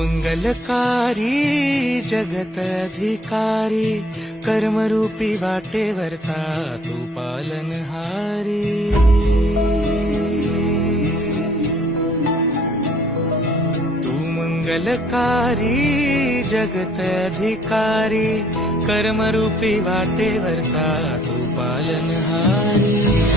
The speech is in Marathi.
मंगलकारी जगत अधिकारी, कर्मरूपी वाटेवरचा तू पालनहारी। तू मंगलकारी जगत अधिकारी, कर्मरूपी वाटेवरचा तू पालनहारी।